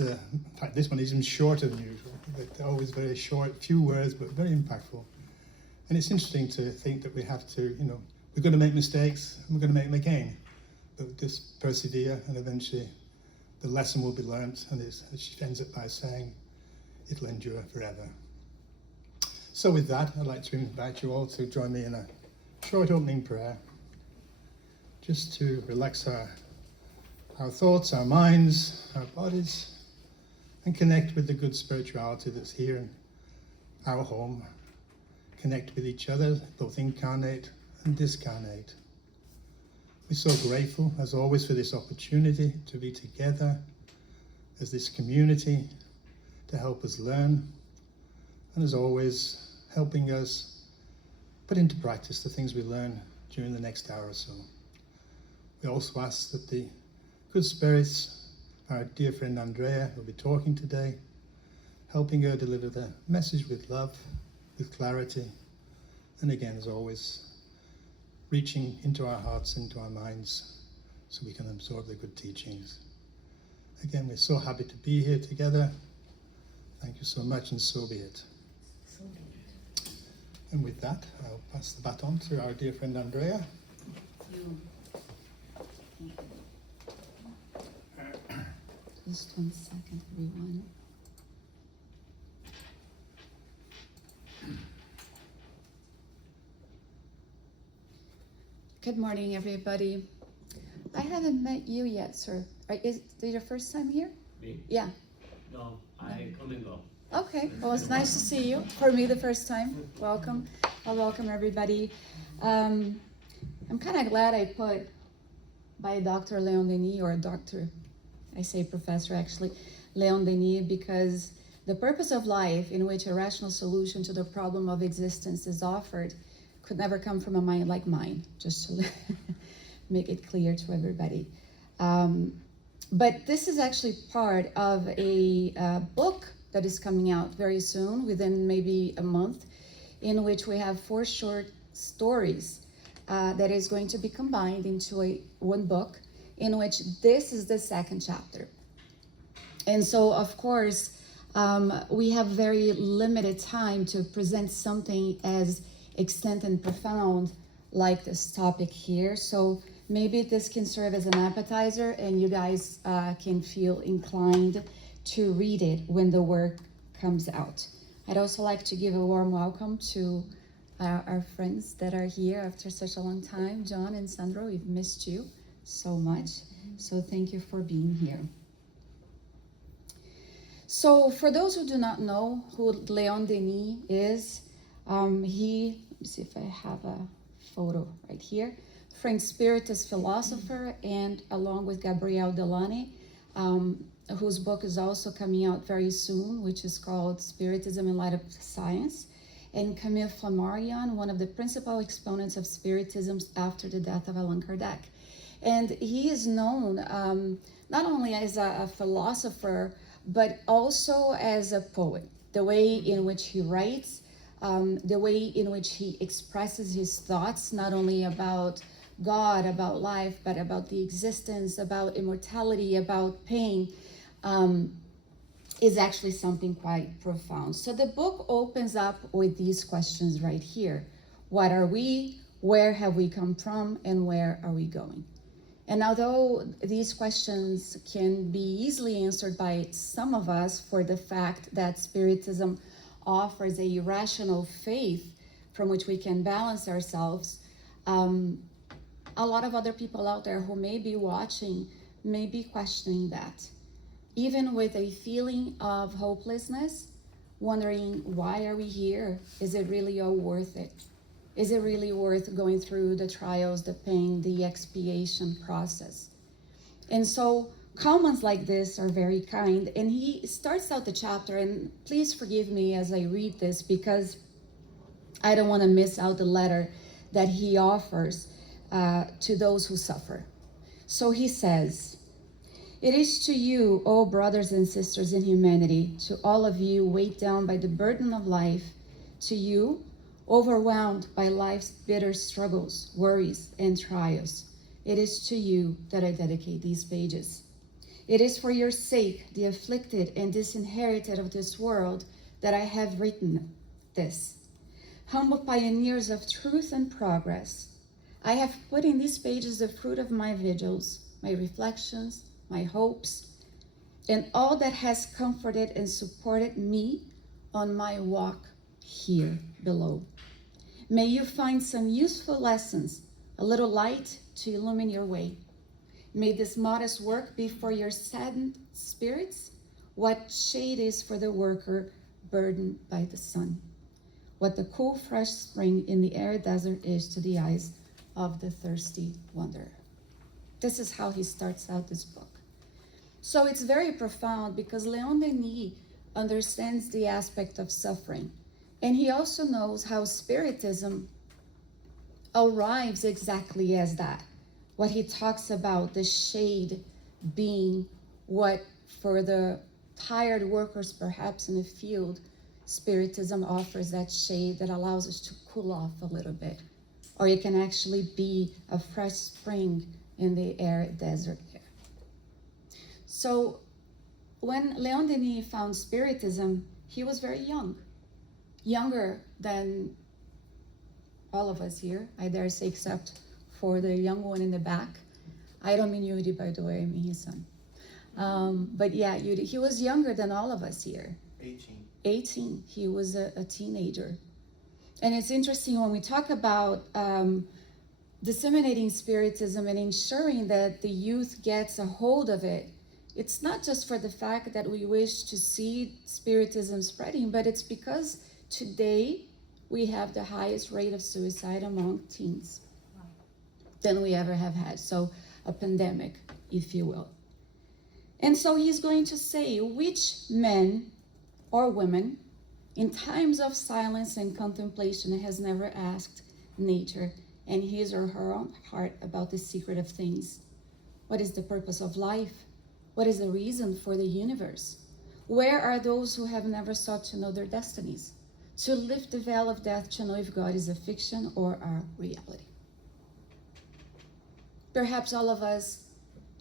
In fact, this one is even shorter than usual. They're always very short, few words, but very impactful. And it's interesting to think that we have to, we're going to make mistakes, and we're going to make them again. But just persevere, and eventually the lesson will be learnt, and she ends up by saying, it'll endure forever. So with that, I'd like to invite you all to join me in a short opening prayer, just to relax our thoughts, our minds, our bodies, and connect with the good spirituality that's here in our home. Connect with each other, both incarnate and discarnate. We're so grateful, as always, for this opportunity to be together as this community to help us learn, and as always, helping us put into practice the things we learn during the next hour or so. We also ask that the good spirits, our dear friend Andreia, will be talking today, helping her deliver the message with love, with clarity, and again, as always, reaching into our hearts, into our minds, so we can absorb the good teachings. Again, we're so happy to be here together. Thank you so much, and so be it. And with that, I'll pass the baton to our dear friend Andreia. Just 1 second, everyone. Good morning, everybody. I haven't met you yet, sir. Is it your first time here? Me? Yeah. No, I come and go. Okay. Well, it's nice to see you. For me, the first time. Welcome. I'll welcome everybody. I'm kind of glad I put by Dr. Leon Denis, or Dr. I say professor actually, Leon Denis, because the purpose of life, in which a rational solution to the problem of existence is offered, could never come from a mind like mine, just to make it clear to everybody. But this is actually part of a book that is coming out very soon, within maybe a month, in which we have 4 short stories that is going to be combined into one book, in which this is the 2nd chapter. And so, of course, we have very limited time to present something as extent and profound like this topic here. So maybe this can serve as an appetizer, and you guys can feel inclined to read it when the work comes out. I'd also like to give a warm welcome to our friends that are here after such a long time. John and Sandro, we've missed you so much. So thank you for being here. So for those who do not know who Leon Denis is, let me see if I have a photo right here. French Spiritist philosopher, and along with Gabrielle Delany, whose book is also coming out very soon, which is called Spiritism in Light of Science, and Camille Flammarion, one of the principal exponents of Spiritism after the death of Allan Kardec. And he is known not only as a philosopher, but also as a poet. The way in which he writes, the way in which he expresses his thoughts, not only about God, about life, but about the existence, about immortality, about pain, is actually something quite profound. So the book opens up with these questions right here. What are we? Where have we come from? And where are we going? And although these questions can be easily answered by some of us, for the fact that Spiritism offers a rational faith from which we can balance ourselves, a lot of other people out there who may be watching may be questioning that, even with a feeling of hopelessness, wondering, why are we here? Is it really all worth it? Is it really worth going through the trials, the pain, the expiation process? And so comments like this are very kind. And he starts out the chapter, and please forgive me as I read this, because I don't want to miss out the letter that he offers to those who suffer. So he says, "It is to you, O brothers and sisters in humanity, to all of you weighed down by the burden of life, to you, overwhelmed by life's bitter struggles, worries, and trials. It is to you that I dedicate these pages. It is for your sake, the afflicted and disinherited of this world, that I have written this. Humble pioneers of truth and progress, I have put in these pages the fruit of my vigils, my reflections, my hopes, and all that has comforted and supported me on my walk here below. May you find some useful lessons, a little light to illumine your way. May this modest work be for your saddened spirits what shade is for the worker burdened by the sun, what the cool, fresh spring in the arid desert is to the eyes of the thirsty wanderer. This is how he starts out this book. So it's very profound because Leon Denis understands the aspect of suffering. And he also knows how Spiritism arrives exactly as that. What he talks about, the shade being what for the tired workers perhaps in the field, Spiritism offers that shade that allows us to cool off a little bit. Or it can actually be a fresh spring in the arid desert air. So when Leon Denis found Spiritism, he was very young. Younger than all of us here, I dare say, except for the young one in the back. I don't mean Yuri, by the way, I mean his son. But yeah, Yuri, he was younger than all of us here. 18, he was a teenager. And it's interesting when we talk about disseminating Spiritism and ensuring that the youth gets a hold of it. It's not just for the fact that we wish to see Spiritism spreading, but it's because today we have the highest rate of suicide among teens than we ever have had. So a pandemic, if you will. And so he's going to say which men or women in times of silence and contemplation has never asked nature and his or her own heart about the secret of things. What is the purpose of life? What is the reason for the universe? Where are those who have never sought to know their destinies? To lift the veil of death to know if God is a fiction or a reality. Perhaps all of us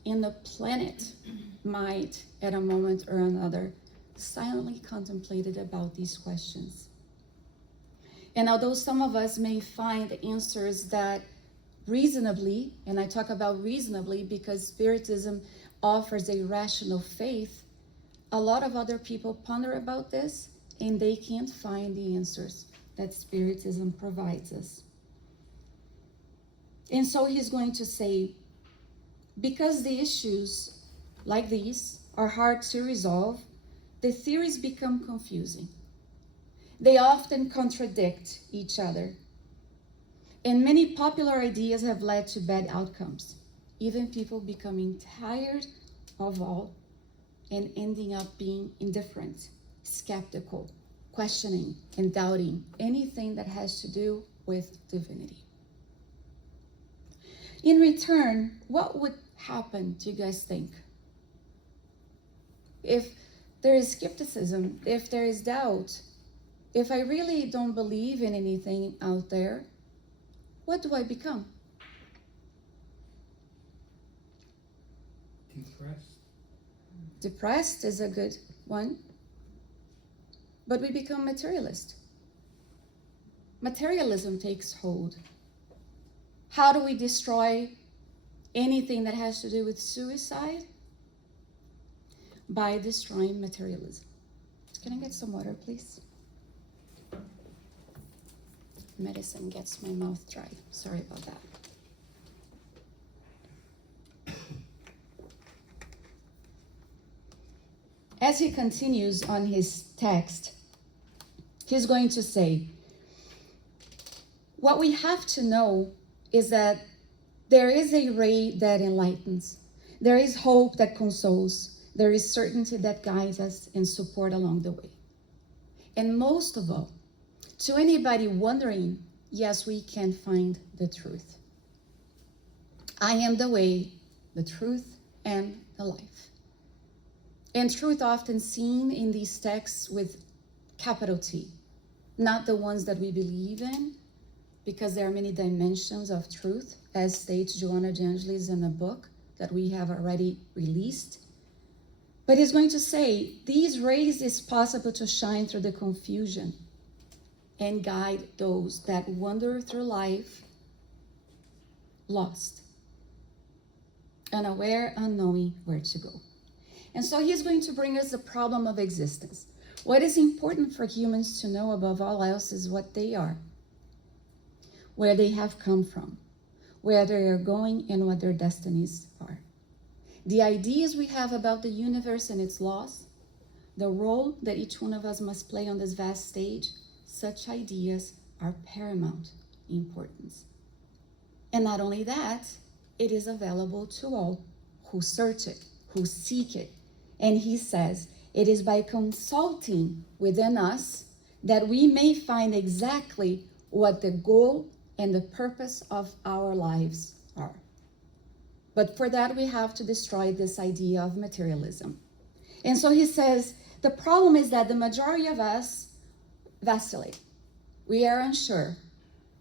in the planet might, at a moment or another, silently contemplated about these questions. And although some of us may find answers that reasonably, and I talk about reasonably because Spiritism offers a rational faith, a lot of other people ponder about this and they can't find the answers that Spiritism provides us. And so he's going to say, because the issues like these are hard to resolve, the theories become confusing. They often contradict each other. And many popular ideas have led to bad outcomes, even people becoming tired of all and ending up being indifferent, skeptical, questioning, and doubting anything that has to do with divinity. In return, what would happen, do you guys think? If there is skepticism, if there is doubt, if I really don't believe in anything out there, what do I become? Depressed is a good one. But we become materialist. Materialism takes hold. How do we destroy anything that has to do with suicide? By destroying materialism. Can I get some water, please? Medicine gets my mouth dry. Sorry about that. As he continues on his text, he's going to say, what we have to know is that there is a ray that enlightens. There is hope that consoles. There is certainty that guides us and support along the way. And most of all, to anybody wondering, yes, we can find the truth. I am the way, the truth, and the life. And truth often seen in these texts with capital T, not the ones that we believe in, because there are many dimensions of truth, as states Joanna de Angelis in a book that we have already released. But he's going to say, these rays is possible to shine through the confusion and guide those that wander through life lost, unaware, unknowing where to go. And so he's going to bring us the problem of existence. What is important for humans to know above all else is what they are, where they have come from, where they are going, and what their destinies are. The ideas we have about the universe and its laws, the role that each one of us must play on this vast stage, such ideas are paramount importance. And not only that, it is available to all who search it, who seek it. And he says, it is by consulting within us that we may find exactly what the goal and the purpose of our lives are. But for that, we have to destroy this idea of materialism. And so he says, the problem is that the majority of us vacillate. We are unsure.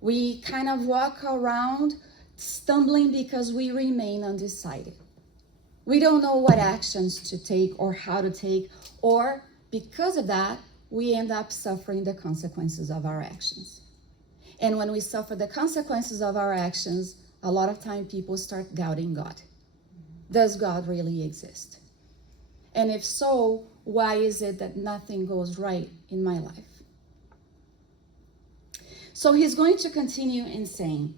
We kind of walk around stumbling because we remain undecided. We don't know what actions to take or how to take, or because of that, we end up suffering the consequences of our actions. And when we suffer the consequences of our actions, a lot of time people start doubting God. Does God really exist? And if so, why is it that nothing goes right in my life? So he's going to continue in saying,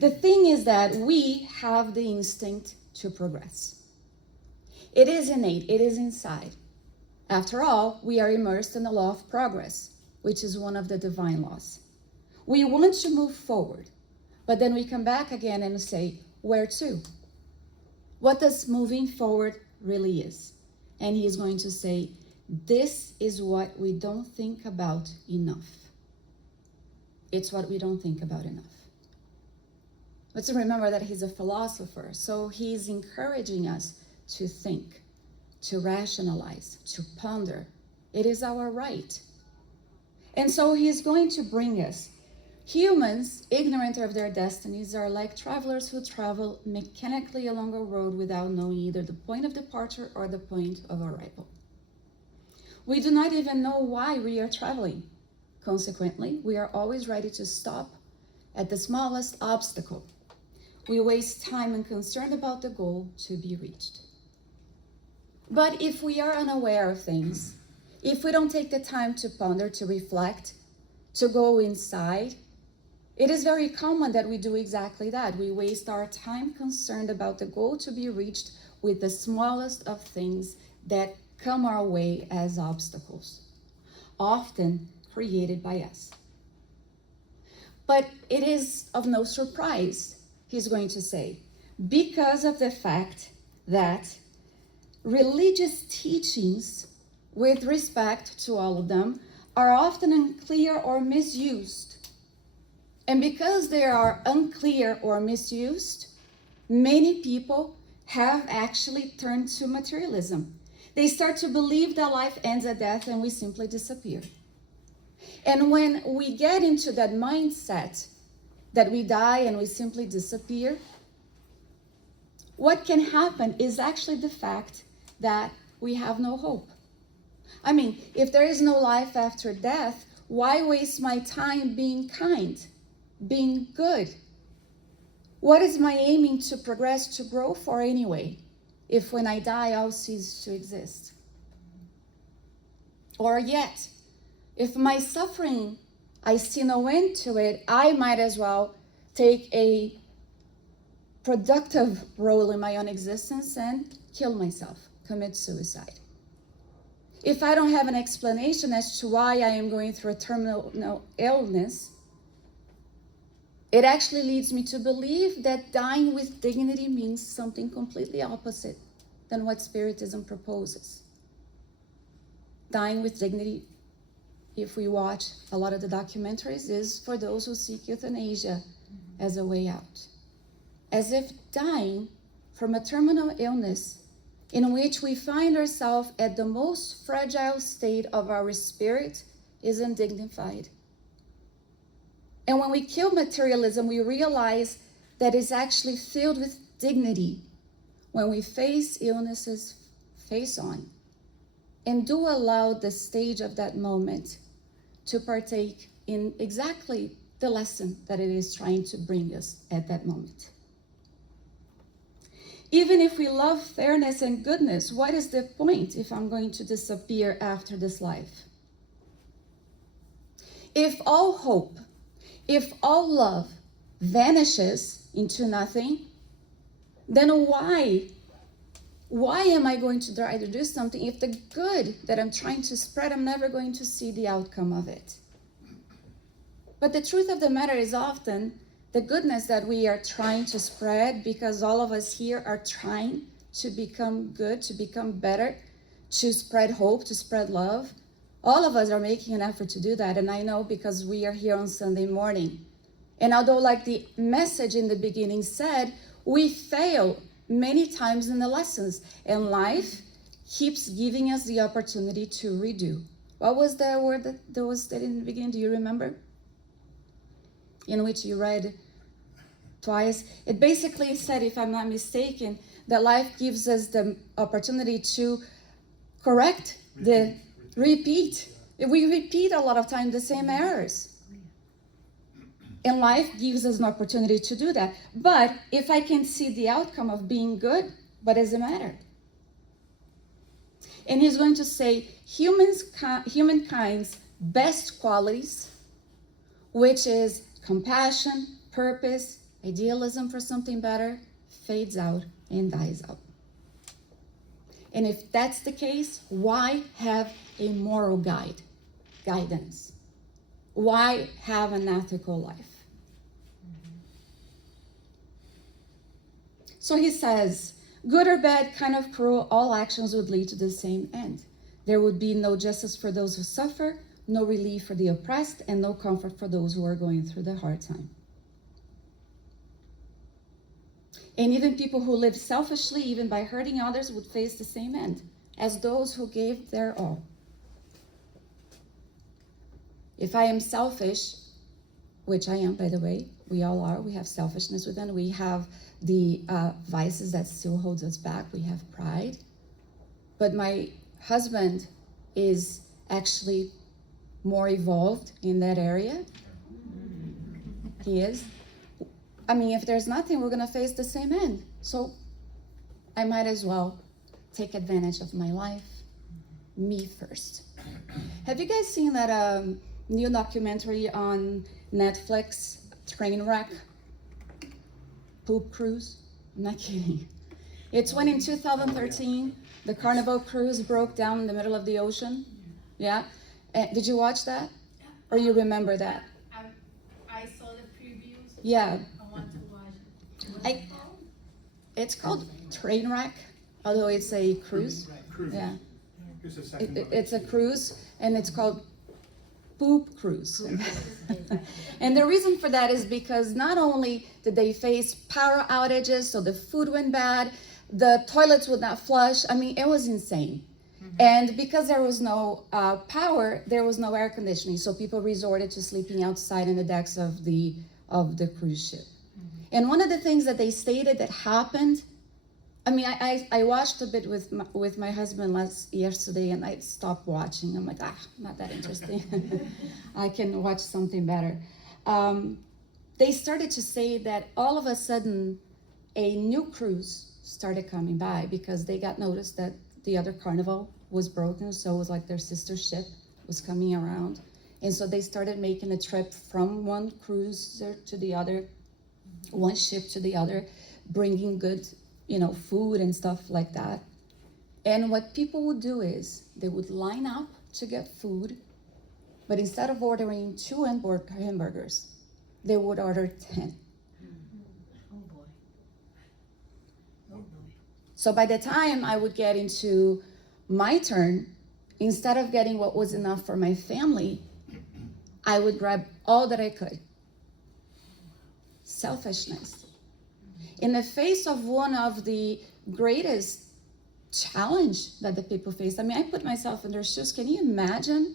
the thing is that we have the instinct to progress. It is innate, it is inside. After all, we are immersed in the law of progress, which is one of the divine laws. We want to move forward, but then we come back again and say, where to? What does moving forward really is? And he is going to say, this is what we don't think about enough. It's what we don't think about enough. Let's remember that he's a philosopher, so he's encouraging us to think, to rationalize, to ponder. It is our right. And so he's going to bring us, humans, ignorant of their destinies, are like travelers who travel mechanically along a road without knowing either the point of departure or the point of arrival. We do not even know why we are traveling. Consequently, we are always ready to stop at the smallest obstacle. We waste time and concern about the goal to be reached. But if we are unaware of things, if we don't take the time to ponder, to reflect, to go inside, it is very common that we do exactly that. We waste our time concerned about the goal to be reached with the smallest of things that come our way as obstacles, often created by us. But it is of no surprise, he's going to say, because of the fact that religious teachings, with respect to all of them, are often unclear or misused. And because they are unclear or misused, many people have actually turned to materialism. They start to believe that life ends at death and we simply disappear. And when we get into that mindset that we die and we simply disappear, what can happen is actually the fact that we have no hope. I mean, if there is no life after death, why waste my time being kind, being good? What is my aiming to progress, to grow for anyway, if when I die I'll cease to exist? Or yet, if my suffering, I see no end to it, I might as well take a productive role in my own existence and kill myself, commit suicide. If I don't have an explanation as to why I am going through a terminal illness, it actually leads me to believe that dying with dignity means something completely opposite than what Spiritism proposes. Dying with dignity, if we watch a lot of the documentaries, is for those who seek euthanasia as a way out. As if dying from a terminal illness in which we find ourselves at the most fragile state of our spirit is undignified. And when we kill materialism, we realize that it's actually filled with dignity when we face illnesses face on. And do allow the stage of that moment to partake in exactly the lesson that it is trying to bring us at that moment. Even if we love fairness and goodness, what is the point if I'm going to disappear after this life? If all hope, if all love vanishes into nothing, then why am I going to try to do something if the good that I'm trying to spread, I'm never going to see the outcome of it? But the truth of the matter is often the goodness that we are trying to spread, because all of us here are trying to become good, to become better, to spread hope, to spread love. All of us are making an effort to do that. And I know because we are here on Sunday morning. And although, like the message in the beginning said, we fail many times in the lessons, and life keeps giving us the opportunity to redo. What was the word that was said in the beginning? Do you remember? In which you read twice. It basically said, if I'm not mistaken, that life gives us the opportunity to correct, repeat. We repeat a lot of times the same errors. And life gives us an opportunity to do that. But if I can see the outcome of being good, what does it matter? And he's going to say, humankind's best qualities, which is compassion, purpose, idealism for something better, fades out and dies out. And if that's the case, why have a moral guidance? Why have an ethical life? So he says, good or bad, kind of cruel, all actions would lead to the same end. There would be no justice for those who suffer, no relief for the oppressed, and no comfort for those who are going through the hard time. And even people who live selfishly, even by hurting others, would face the same end as those who gave their all. If I am selfish, which I am, by the way, we all are, we have selfishness within, we have the vices that still holds us back, we have pride. But my husband is actually more evolved in that area. He is. I mean, if there's nothing, we're gonna face the same end. So I might as well take advantage of my life, me first. Have you guys seen that new documentary on Netflix, Trainwreck? Poop cruise? I'm not kidding. It's when in 2013, the Carnival cruise broke down in the middle of the ocean. Yeah? Did you watch that? Or you remember that? I saw the previews. Yeah. I want to watch it. It's called Trainwreck, although it's a cruise. Cruise. Yeah. It's It's a cruise, and it's called Poop Cruise. And the reason for that is because not only did they face power outages, so the food went bad, the toilets would not flush. I mean, it was insane. And because there was no power, there was no air conditioning, so people resorted to sleeping outside in the decks of the cruise ship. And one of the things that they stated that happened, I mean, I watched a bit with my husband yesterday, and I stopped watching. I'm like, not that interesting. I can watch something better. They started to say that all of a sudden, a new cruise started coming by because they got noticed that the other Carnival was broken, so it was like their sister ship was coming around. And so they started making a trip from one cruiser to the other, one ship to the other, bringing good, food and stuff like that. And what people would do is they would line up to get food, but instead of ordering 2 hamburgers, they would order 10. Oh boy. Oh boy. So by the time I would get into my turn, instead of getting what was enough for my family, I would grab all that I could. Selfishness. In the face of one of the greatest challenge that the people face, I mean, I put myself in their shoes. Can you imagine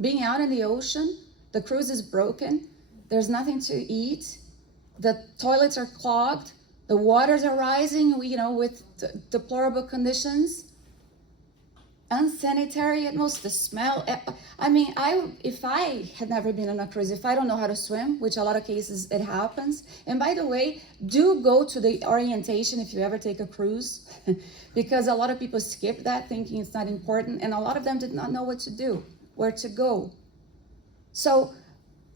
being out in the ocean? The cruise is broken. There's nothing to eat. The toilets are clogged. The waters are rising, with deplorable conditions. unsanitary at most, the smell. I mean, if I had never been on a cruise, if I don't know how to swim, which a lot of cases it happens. And by the way, do go to the orientation if you ever take a cruise, because a lot of people skip that thinking it's not important, and a lot of them did not know what to do, where to go. So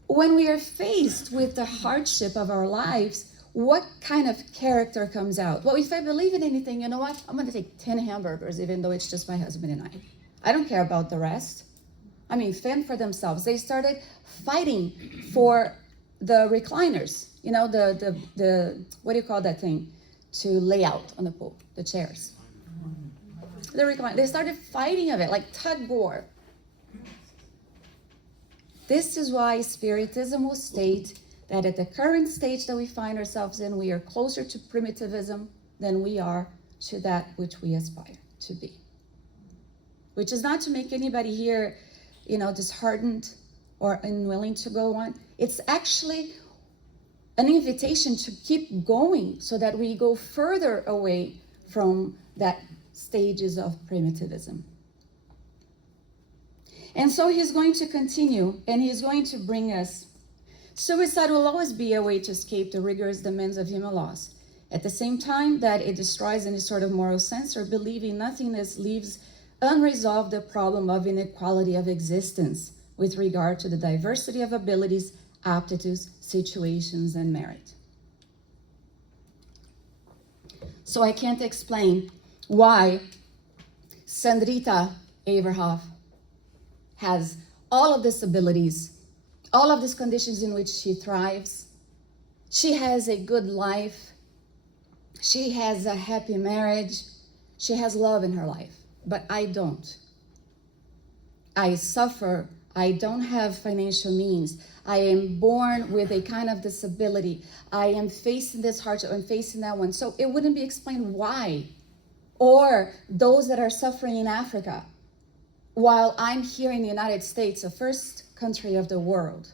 when we are faced with the hardship of our lives, what kind of character comes out? Well, if I believe in anything, you know what? I'm going to take 10 hamburgers, even though it's just my husband and I. I don't care about the rest. I mean, fend for themselves. They started fighting for the recliners, you know, the what do you call that thing? To lay out on the pool, the chairs. The recliner. They started fighting of it, like tug war. This is why Spiritism will state that at the current stage that we find ourselves in, we are closer to primitivism than we are to that which we aspire to be. Which is not to make anybody here, you know, disheartened or unwilling to go on. It's actually an invitation to keep going so that we go further away from that stages of primitivism. And so he's going to continue, and he's going to bring us. Suicide will always be a way to escape the rigorous demands of human laws. At the same time that it destroys any sort of moral sense or belief in nothingness, leaves unresolved the problem of inequality of existence with regard to the diversity of abilities, aptitudes, situations, and merit. So I can't explain why Sandrita Averhoff has all of these abilities, all of these conditions in which she thrives. She has a good life. She has a happy marriage. She has love in her life, but I don't. I suffer. I don't have financial means. I am born with a kind of disability. I am facing this hardship. I'm facing that one. So it wouldn't be explained why. Or those that are suffering in Africa, while I'm here in the United States, the first country of the world,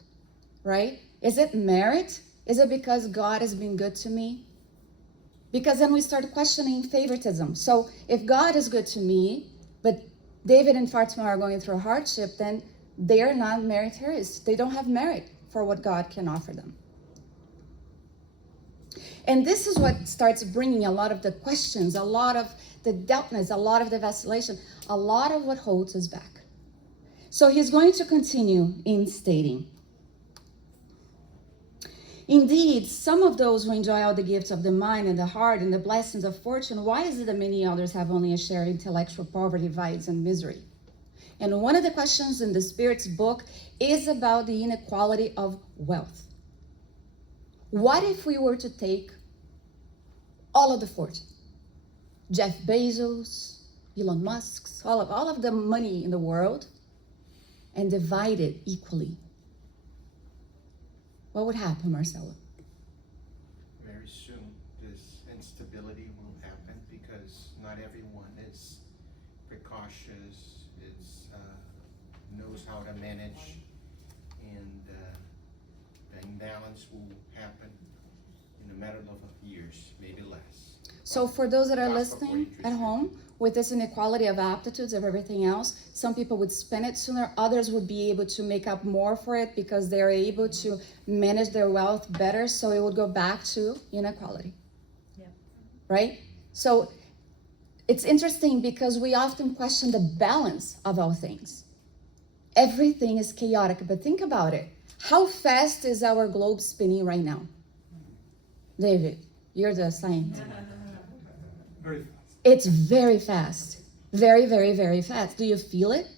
right? Is it merit? Is it because God has been good to me? Because then we start questioning favoritism. So if God is good to me, but David and Fatima are going through a hardship, then they're not meritorious. They don't have merit for what God can offer them. And this is what starts bringing a lot of the questions, a lot of the doubtness, a lot of the vacillation, a lot of what holds us back. So he's going to continue in stating, indeed, some of those who enjoy all the gifts of the mind and the heart and the blessings of fortune, why is it that many others have only a share in intellectual poverty, vice, and misery? And one of the questions in the Spirit's book is about the inequality of wealth. What if we were to take all of the fortune? Jeff Bezos, Elon Musk's, all of the money in the world, and divide it equally. What would happen, Marcelo? Very soon, this instability will happen because not everyone is precautious, knows how to manage, and the imbalance will happen in a matter of years, maybe less. So for those that are Cost of listening wages. at home, with this inequality of aptitudes of everything else, some people would spend it sooner, others would be able to make up more for it because they're able to manage their wealth better, so it would go back to inequality. Yep. Right? So it's interesting because we often question the balance of all things. Everything is chaotic, but think about it. How fast is our globe spinning right now? David, you're the scientist. Very fast. It's very fast. Very, very, very fast. Do you feel it?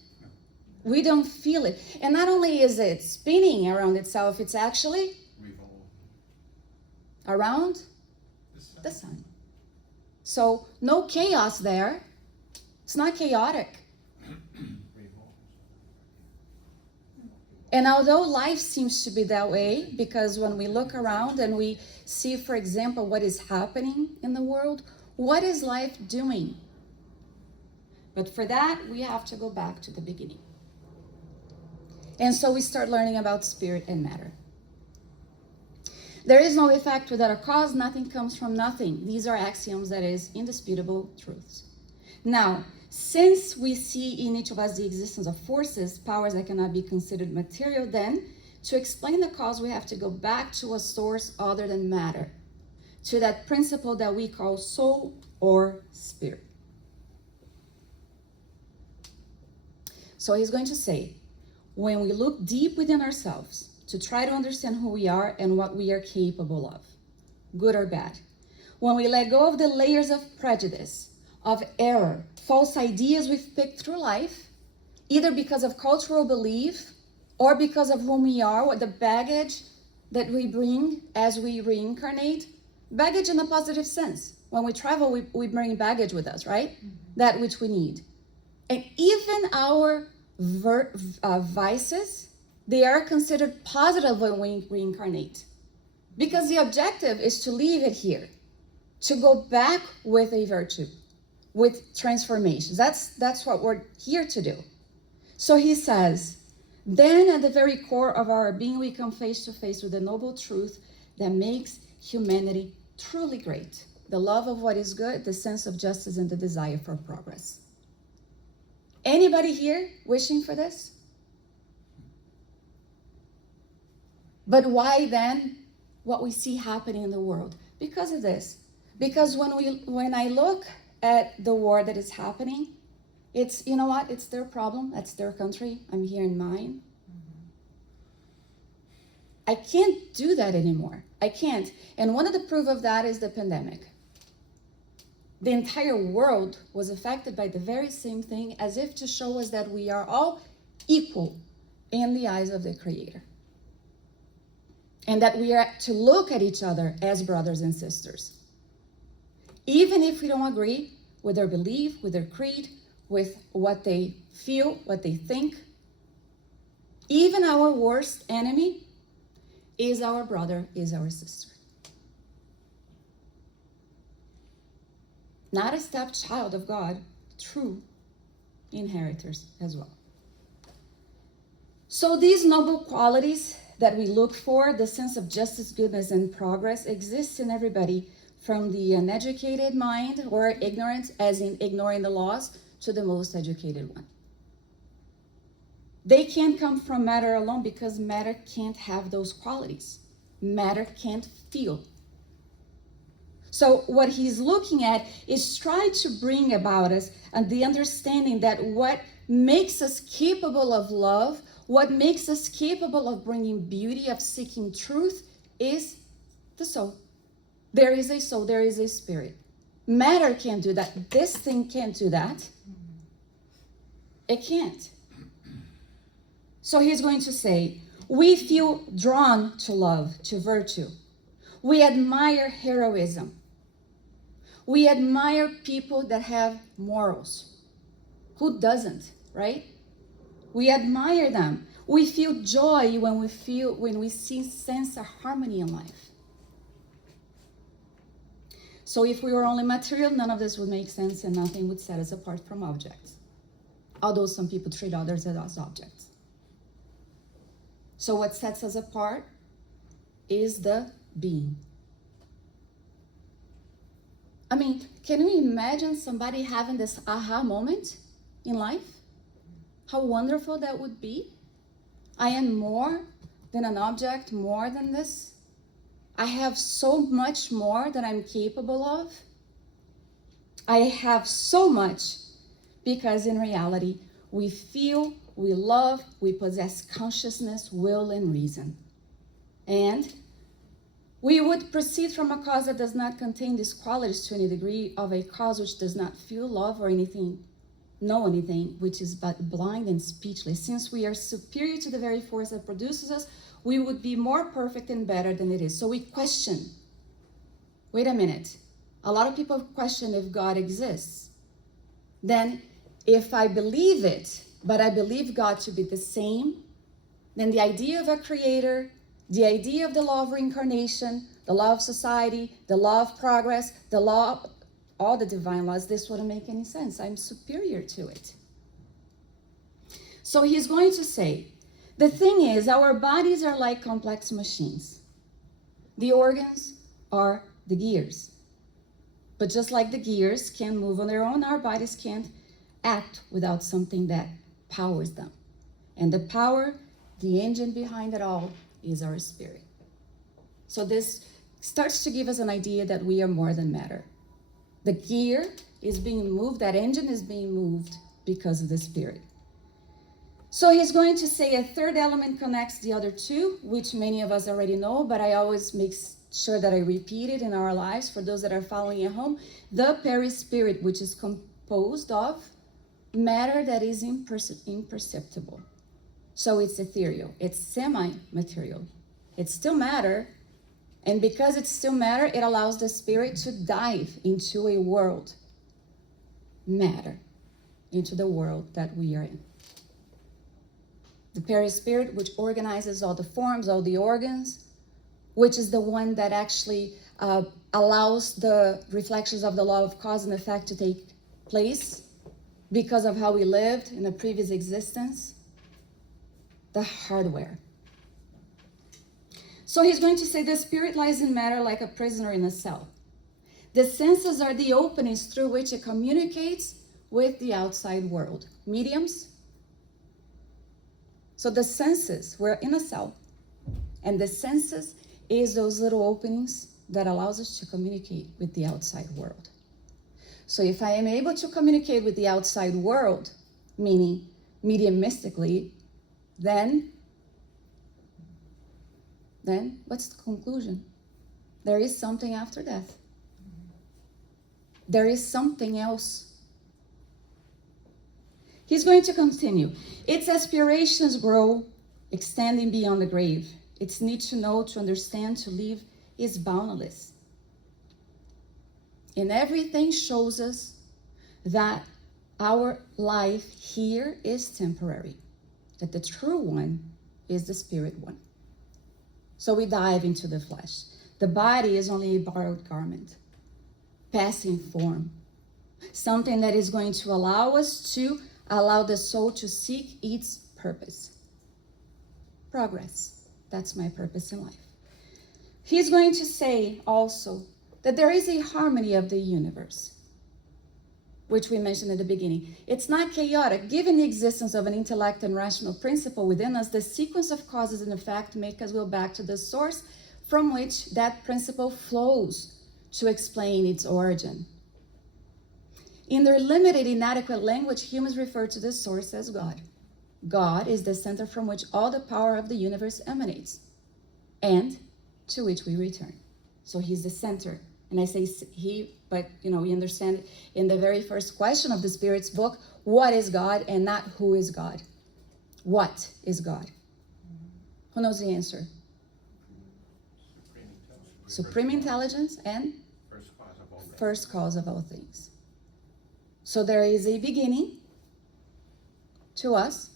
We don't feel it. And not only is it spinning around itself, it's actually Revolve. around the sun. So no chaos there. It's not chaotic. Revolve. And although life seems to be that way, because when we look around and we see, for example, what is happening in the world, what is life doing? But for that, we have to go back to the beginning. And so we start learning about spirit and matter. There is no effect without a cause. Nothing comes from nothing. These are axioms that is indisputable truths. Now, Since we see in each of us the existence of forces, powers that cannot be considered material, then to explain the cause, we have to go back to a source other than matter, to that principle that we call soul or spirit. So he's going to say, when we look deep within ourselves to try to understand who we are and what we are capable of, good or bad, when we let go of the layers of prejudice, of error, false ideas we've picked through life, either because of cultural belief or because of whom we are, what the baggage that we bring as we reincarnate, baggage in a positive sense. When we travel, we bring baggage with us, right? That which we need. And even our vices, they are considered positive when we reincarnate. Because the objective is to leave it here, to go back with a virtue, with transformations. That's what we're here to do. So he says, then at the very core of our being, we come face to face with the noble truth that makes humanity truly great. The love of what is good, the sense of justice, and the desire for progress. Anybody here wishing for this? But why then what we see happening in the world? Because of this. Because when I look at the war that is happening, it's, you know what? It's their problem. That's their country. I'm here in mine. I can't do that anymore. I can't. And one of the proof of that is the pandemic. The entire world was affected by the very same thing, as if to show us that we are all equal in the eyes of the Creator. And that we are to look at each other as brothers and sisters. Even if we don't agree with their belief, with their creed, with what they feel, what they think. Even our worst enemy is our brother, is our sister. Not a stepchild of God, true inheritors as well. So these noble qualities that we look for, the sense of justice, goodness, and progress, exists in everybody, from the uneducated mind or ignorant, as in ignoring the laws, to the most educated one. They can't come from matter alone, because matter can't have those qualities. Matter can't feel. So what he's looking at is try to bring about us and the understanding that what makes us capable of love, what makes us capable of bringing beauty, of seeking truth, is the soul. There is a soul, there is a spirit. Matter can't do that. This thing can't do that. It can't. So he's going to say, we feel drawn to love, to virtue. We admire heroism. We admire people that have morals. Who doesn't, right? We admire them. We feel joy when we sense a harmony in life. So if we were only material, none of this would make sense and nothing would set us apart from objects. Although some people treat others as objects. So what sets us apart is the being. I mean, can you imagine somebody having this aha moment in life? How wonderful that would be. I am more than an object, more than this. I have so much more that I'm capable of. I have so much because in reality, we feel, we love, we possess consciousness, will, and reason. And we would proceed from a cause that does not contain these qualities to any degree of a cause which does not feel love or anything, know anything, which is but blind and speechless. Since we are superior to the very force that produces us, we would be more perfect and better than it is. So we question. Wait a minute. A lot of people question if God exists. Then if I believe it, but I believe God to be the same, then the idea of a creator, the idea of the law of reincarnation, the law of society, the law of progress, the law of all the divine laws, this wouldn't make any sense. I'm superior to it. So he's going to say, the thing is, our bodies are like complex machines. The organs are the gears. But just like the gears can't move on their own, our bodies can't act without something that powers them. And the power, the engine behind it all, is our spirit. So this starts to give us an idea that we are more than matter. The gear is being moved, that engine is being moved because of the spirit. So he's going to say a third element connects the other two, which many of us already know, but I always make sure that I repeat it in our lives for those that are following at home. The perispirit, which is composed of matter that is imperceptible. So it's ethereal, it's semi-material. It's still matter, and because it's still matter, it allows the spirit to dive into a world, matter, into the world that we are in. The perispirit, which organizes all the forms, all the organs, which is the one that actually allows the reflections of the law of cause and effect to take place because of how we lived in a previous existence. The hardware. So he's going to say the spirit lies in matter like a prisoner in a cell. The senses are the openings through which it communicates with the outside world. Mediums. So the senses, we're in a cell, and the senses is those little openings that allows us to communicate with the outside world. So if I am able to communicate with the outside world, meaning mediumistically, then what's the conclusion? There is something after death. There is something else. He's going to continue. Its aspirations grow, extending beyond the grave. Its need to know, to understand, to live is boundless. And everything shows us that our life here is temporary, that the true one is the spirit one. So we dive into the flesh. The body is only a borrowed garment, passing form, something that is going to allow us to allow the soul to seek its purpose. Progress. That's my purpose in life. He's going to say also that there is a harmony of the universe, which we mentioned at the beginning. It's not chaotic. Given the existence of an intellect and rational principle within us, the sequence of causes and effect make us go back to the source from which that principle flows to explain its origin. In their limited, inadequate language, humans refer to this source as God. God is the center from which all the power of the universe emanates, and to which we return. So he's the center. And I say he, but we understand in the very first question of the Spirit's book, what is God and not who is God? What is God? Who knows the answer? Supreme intelligence and first cause of all things. So there is a beginning to us,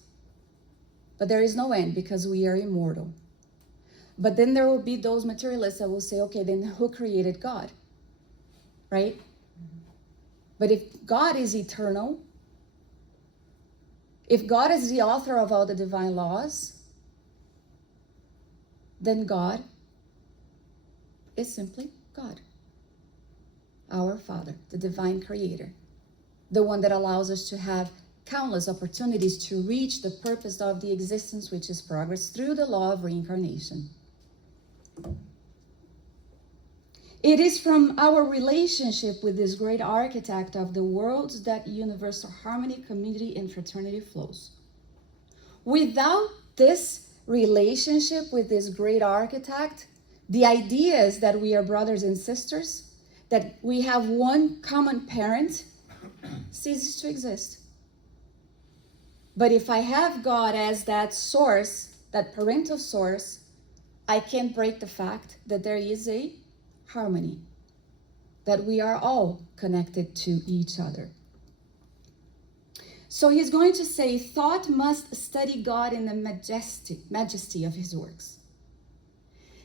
but there is no end because we are immortal. But then there will be those materialists that will say, okay, then who created God? Right? But if God is eternal, if God is the author of all the divine laws, then God is simply God, our Father, the divine creator, the one that allows us to have countless opportunities to reach the purpose of the existence, which is progress through the law of reincarnation. It is from our relationship with this great architect of the worlds that universal harmony, community, and fraternity flows. Without this relationship with this great architect, the ideas that we are brothers and sisters, that we have one common parent, ceases to exist. But if I have God as that source, that parental source, I can't break the fact that there is a harmony, that we are all connected to each other. So he's going to say, thought must study God in the majesty of his works.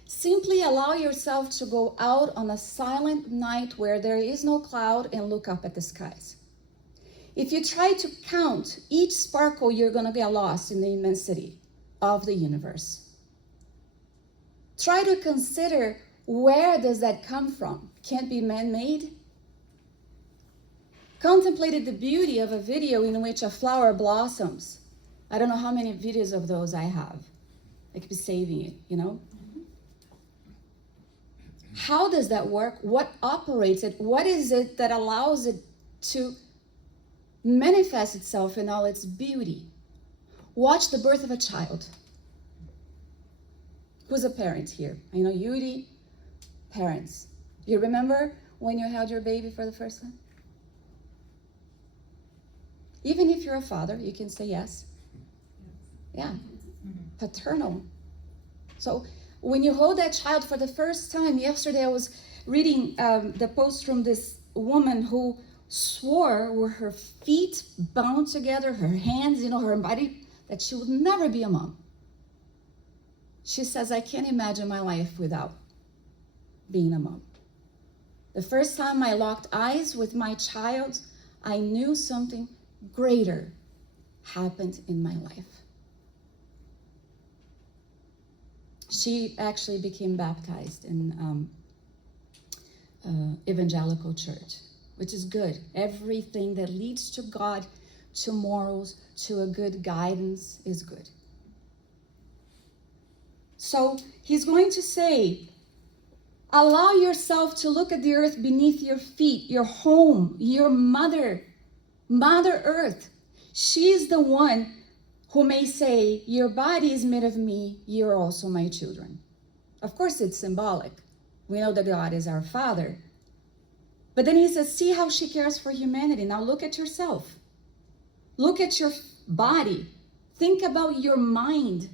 Simply allow yourself to go out on a silent night where there is no cloud and look up at the skies. If you try to count each sparkle, you're going to get lost in the immensity of the universe. Try to consider, where does that come from? Can't be man-made? contemplated the beauty of a video in which a flower blossoms. I don't know how many videos of those I have. I could be saving it, you know? How does that work? What operates it? What is it that allows it to manifest itself in all its beauty? Watch the birth of a child. Who's a parent here? I know Yuri, parents. You remember when you held your baby for the first time? Even if you're a father, you can say yes. Yeah, paternal. So when you hold that child for the first time, yesterday I was reading the post from this woman who swore with her feet bound together, her hands, her body, that she would never be a mom. She says, I can't imagine my life without being a mom. The first time I locked eyes with my child, I knew something greater happened in my life. She actually became baptized in evangelical church, which is good. Everything that leads to God, to morals, to a good guidance is good. So he's going to say, allow yourself to look at the earth beneath your feet, your home, your mother, Mother Earth. She's the one who may say, your body is made of me, you're also my children. Of course, it's symbolic. We know that God is our Father. But then he says, see how she cares for humanity. Now look at yourself. Look at your body. Think about your mind.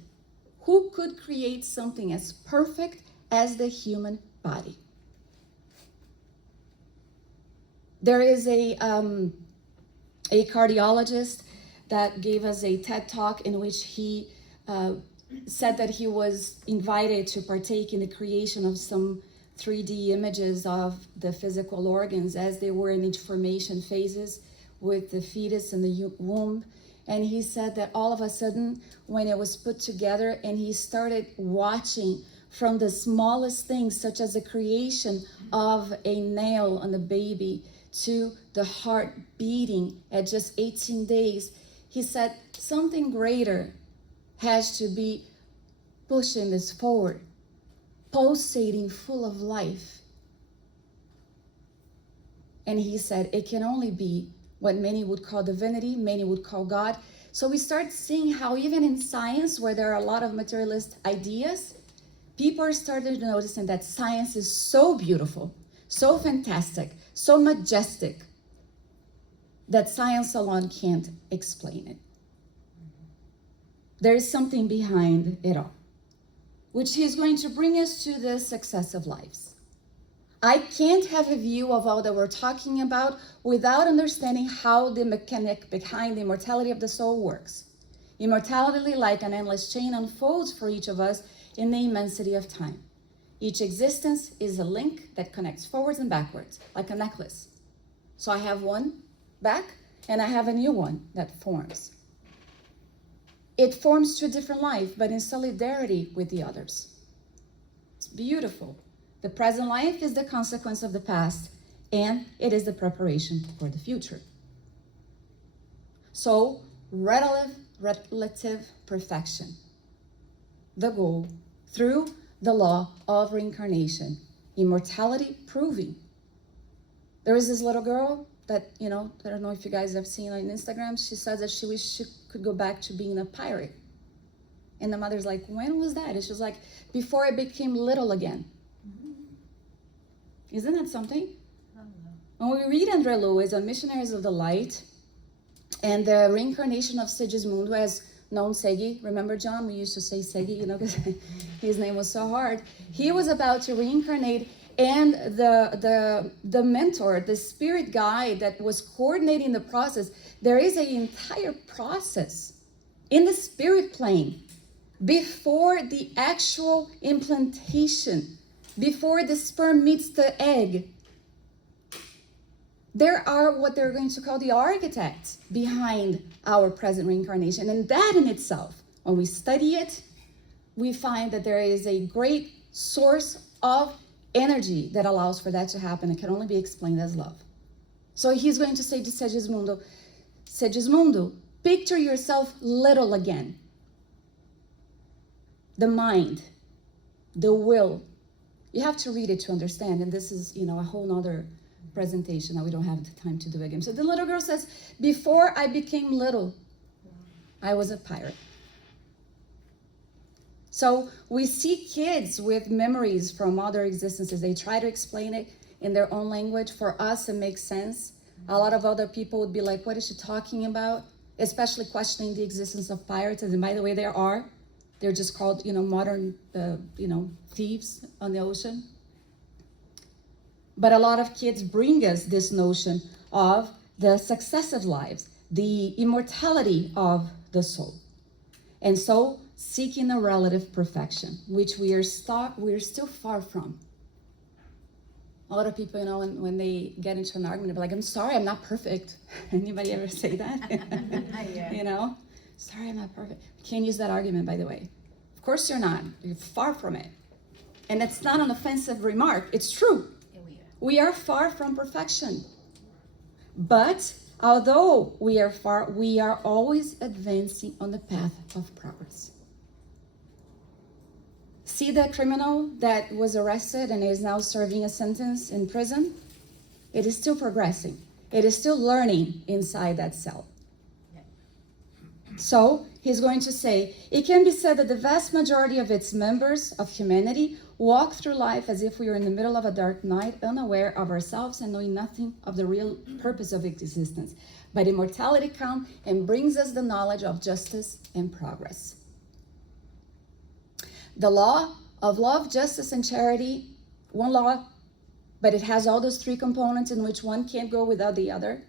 Who could create something as perfect as the human body? There is a cardiologist that gave us a TED Talk in which he said that he was invited to partake in the creation of some 3D images of the physical organs as they were in its formation phases with the fetus in the womb. And he said that all of a sudden, when it was put together and he started watching from the smallest things, such as the creation of a nail on the baby to the heart beating at just 18 days, he said something greater has to be pushing this forward, pulsating full of life. And he said it can only be what many would call divinity, many would call God. So we start seeing how even in science, where there are a lot of materialist ideas, people are starting to noticing that science is so beautiful, so fantastic, so majestic, that science alone can't explain it. There is something behind it all, which is going to bring us to the successive lives. I can't have a view of all that we're talking about without understanding how the mechanic behind the immortality of the soul works. Immortality, like an endless chain, unfolds for each of us in the immensity of time. Each existence is a link that connects forwards and backwards, like a necklace. So I have one back, and I have a new one that forms. It forms to a different life, but in solidarity with the others. It's beautiful. The present life is the consequence of the past, and it is the preparation for the future. So, relative perfection, the goal through the law of reincarnation, immortality proving. There is this little girl that, I don't know if you guys have seen on Instagram, she says that she wished she could go back to being a pirate. And the mother's like, when was that? And she was like, before I became little again. Isn't that something? When we read Andreia Lewis on Missionaries of the Light and the reincarnation of Sigismundo as known Segi, remember John? We used to say Segi, because his name was so hard. He was about to reincarnate, and the mentor, the spirit guide that was coordinating the process, there is an entire process in the spirit plane before the actual implantation, before the sperm meets the egg. There are what they're going to call the architects behind our present reincarnation. And that in itself, when we study it, we find that there is a great source of energy that allows for that to happen. It can only be explained as love. So he's going to say to Segismundo, picture yourself little again. The mind, the will. You have to read it to understand, and this is, a whole nother presentation that we don't have the time to do again. So the little girl says, before I became little, I was a pirate. So we see kids with memories from other existences. They try to explain it in their own language. For us, it makes sense. A lot of other people would be like, what is she talking about? Especially questioning the existence of pirates. And by the way, there are. They're just called, modern, thieves on the ocean. But a lot of kids bring us this notion of the successive lives, the immortality of the soul. And so, seeking a relative perfection, which we're still far from. A lot of people, when they get into an argument, they're like, I'm sorry, I'm not perfect. Anybody ever say that? Yeah. Sorry, I'm not perfect. You can't use that argument, by the way. Of course you're not. You're far from it. And it's not an offensive remark. It's true. Yeah, We are far from perfection. But although we are far, we are always advancing on the path of progress. See the criminal that was arrested and is now serving a sentence in prison? It is still progressing. It is still learning inside that cell. So he's going to say, it can be said that the vast majority of its members of humanity walk through life as if we were in the middle of a dark night, unaware of ourselves and knowing nothing of the real purpose of existence. But immortality comes and brings us the knowledge of justice and progress. The law of love, justice, and charity, one law, but it has all those three components in which one can't go without the other,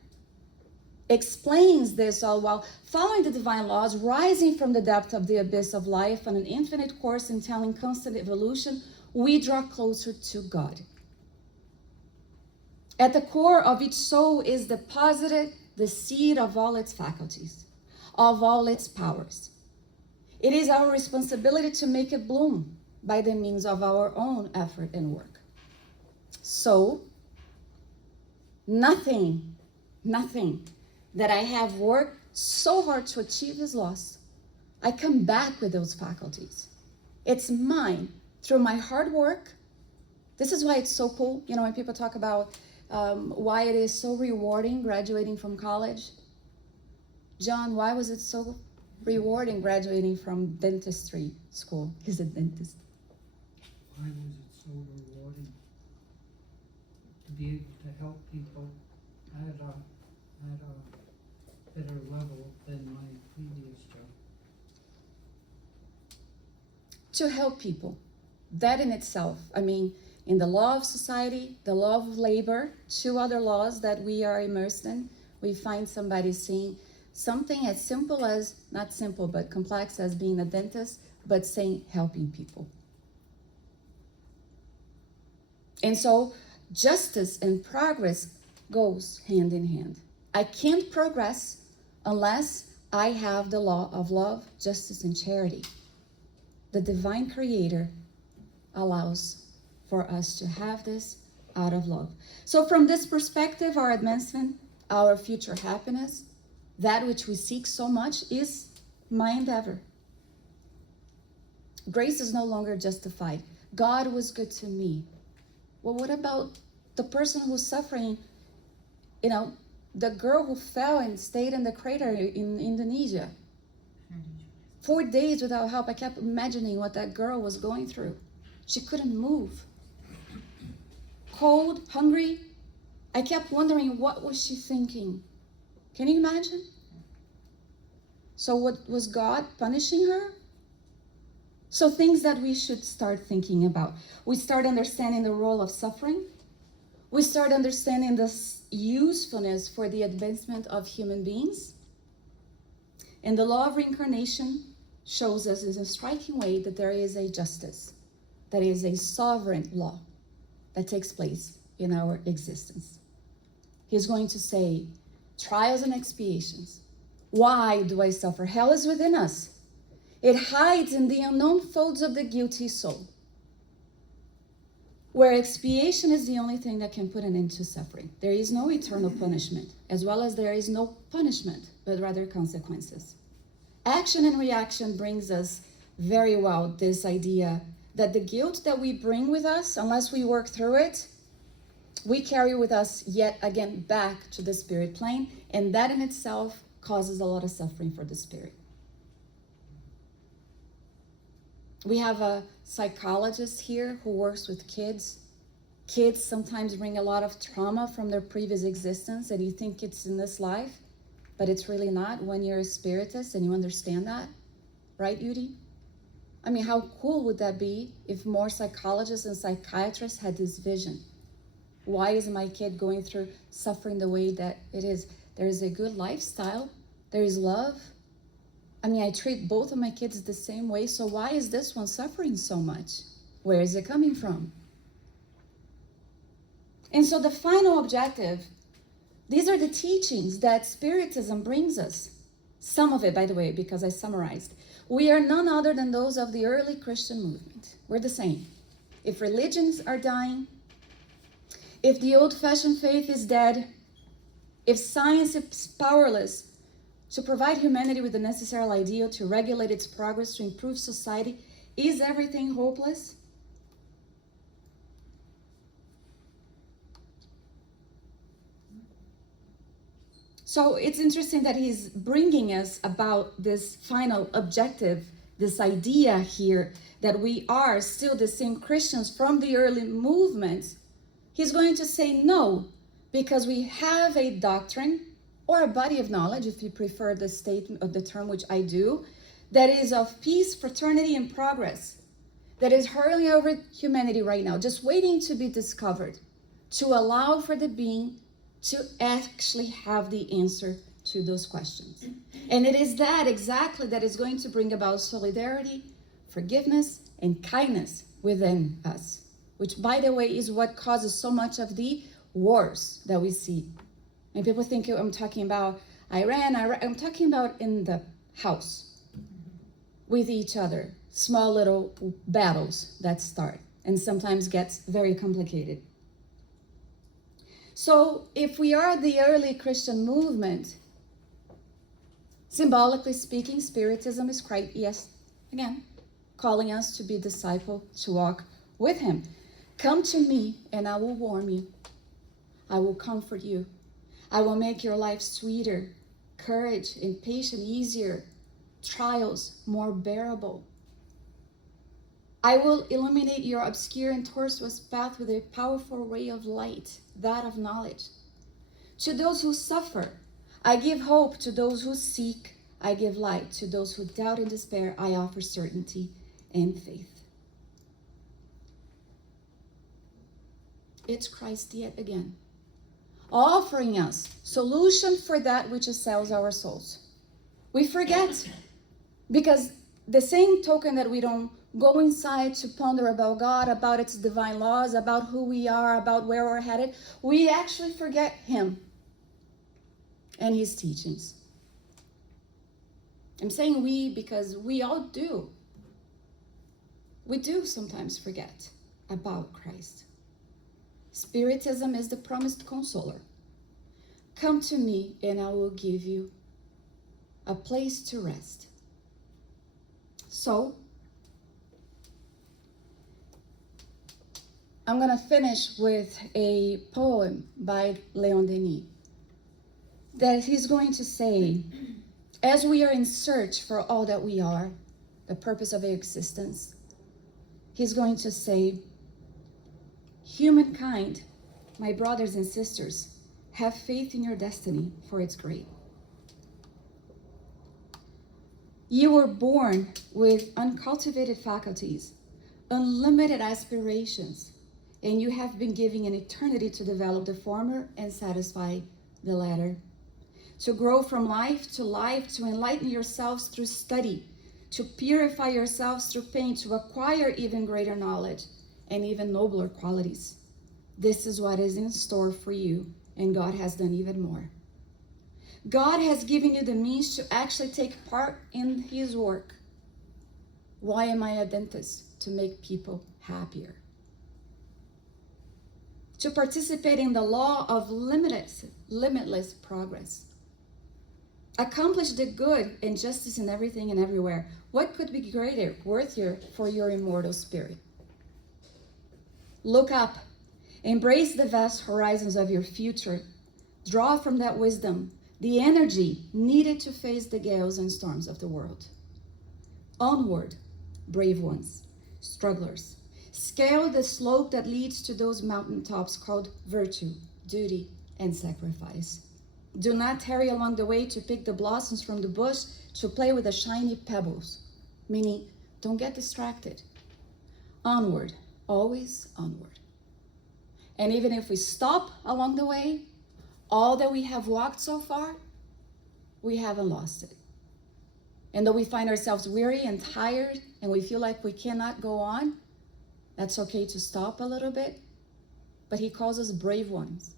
explains this all while following the divine laws, rising from the depth of the abyss of life on an infinite course and telling constant evolution, we draw closer to God. At the core of each soul is deposited the seed of all its faculties, of all its powers. It is our responsibility to make it bloom by the means of our own effort and work. So, nothing that I have worked so hard to achieve is lost. I come back with those faculties. It's mine through my hard work. This is why it's so cool, when people talk about why it is so rewarding graduating from college. John, why was it so rewarding graduating from dentistry school? He's a dentist. Why was it so rewarding to be able to help people at a better level than my previous job? To help people. That in itself, in the law of society, the law of labor, two other laws that we are immersed in, we find somebody saying something as simple as, not simple, but complex as being a dentist, but saying helping people. And so justice and progress goes hand in hand. I can't progress unless I have the law of love, justice, and charity. The divine creator allows for us to have this out of love. So from this perspective, our advancement, our future happiness, that which we seek so much is my endeavor. Grace is no longer justified. God was good to me. Well, what about the person who's suffering? The girl who fell and stayed in the crater in Indonesia. 4 days without help. I kept imagining what that girl was going through. She couldn't move. Cold, hungry. I kept wondering, what was she thinking? Can you imagine? So what was God punishing her? So things that we should start thinking about. We start understanding the role of suffering. We start understanding the usefulness for the advancement of human beings. And the law of reincarnation shows us in a striking way that there is a justice, that is a sovereign law that takes place in our existence. He's going to say, trials and expiations. Why do I suffer? Hell is within us. It hides in the unknown folds of the guilty soul. where expiation is the only thing that can put an end to suffering. There is no eternal punishment, as well as there is no punishment, but rather consequences. Action and reaction brings us very well this idea that the guilt that we bring with us, unless we work through it, we carry with us yet again back to the spirit plane, and that in itself causes a lot of suffering for the spirit. We have a psychologist here who works with kids. Kids sometimes bring a lot of trauma from their previous existence, and you think it's in this life, but it's really not when you're a spiritist and you understand that. Right, Yudi? I mean, how cool would that be if more psychologists and psychiatrists had this vision? Why is my kid going through suffering the way that it is? There is a good lifestyle. There is love. I mean, I treat both of my kids the same way, so why is this one suffering so much? Where is it coming from? And so the final objective, these are the teachings that Spiritism brings us. Some of it, by the way, because I summarized. We are none other than those of the early Christian movement. We're the same. If religions are dying, if the old-fashioned faith is dead, if science is powerless to provide humanity with the necessary ideal to regulate its progress, to improve society, is everything hopeless? So it's interesting that he's bringing us about this final objective, this idea here that we are still the same Christians from the early movements. He's going to say no, because we have a doctrine or a body of knowledge, if you prefer the statement of the term, which I do, that is of peace, fraternity, and progress, that is hurling over humanity right now, just waiting to be discovered, to allow for the being to actually have the answer to those questions. And it is that exactly that is going to bring about solidarity, forgiveness, and kindness within us, which, by the way, is what causes so much of the wars that we see. And people think I'm talking about Iran. I'm talking about in the house with each other, small little battles that start and sometimes gets very complicated. So if we are the early Christian movement, symbolically speaking, Spiritism is Christ, yes, again, calling us to be disciple, to walk with him. Come to me and I will warm you. I will comfort you. I will make your life sweeter, courage and patience easier, trials more bearable. I will illuminate your obscure and tortuous path with a powerful ray of light, that of knowledge. To those who suffer, I give hope. To those who seek, I give light. To those who doubt and despair, I offer certainty and faith. It's Christ yet again, offering us solution for that which assails our souls. We forget, because the same token that we don't go inside to ponder about God, about its divine laws, about who we are, about where we're headed, we actually forget him and his teachings. I'm saying we because we all do. We do sometimes forget about Christ. Spiritism is the promised consoler. Come to me and I will give you a place to rest. So, I'm going to finish with a poem by Léon Denis that he's going to say, as we are in search for all that we are, the purpose of our existence, he's going to say, humankind, my brothers and sisters, have faith in your destiny, for it's great. You were born with uncultivated faculties, unlimited aspirations, and you have been given an eternity to develop the former and satisfy the latter. To grow from life, to enlighten yourselves through study, to purify yourselves through pain, to acquire even greater knowledge and even nobler qualities. This is what is in store for you, and God has done even more. God has given you the means to actually take part in his work. Why am I a dentist? To make people happier. to participate in the law of limitless progress. Accomplish the good and justice in everything and everywhere. What could be greater, worthier for your immortal spirit? Look up. Embrace the vast horizons of your future. Draw from that wisdom the energy needed to face the gales and storms of the world. Onward, brave ones, strugglers. Scale the slope that leads to those mountaintops called virtue, duty, and sacrifice. Do not tarry along the way to pick the blossoms from the bush, to play with the shiny pebbles. Meaning, don't get distracted. Onward, always onward. And even if we stop along the way, all that we have walked so far, we haven't lost it. And though we find ourselves weary and tired and we feel like we cannot go on, that's okay to stop a little bit. But he calls us brave ones.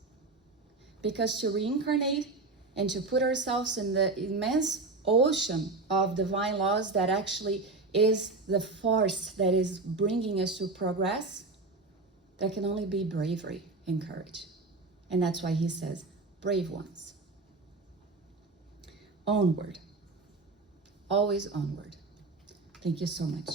Because to reincarnate and to put ourselves in the immense ocean of divine laws that actually is the force that is bringing us to progress, there can only be bravery and courage. And that's why he says, brave ones. Onward. Always onward. Thank you so much.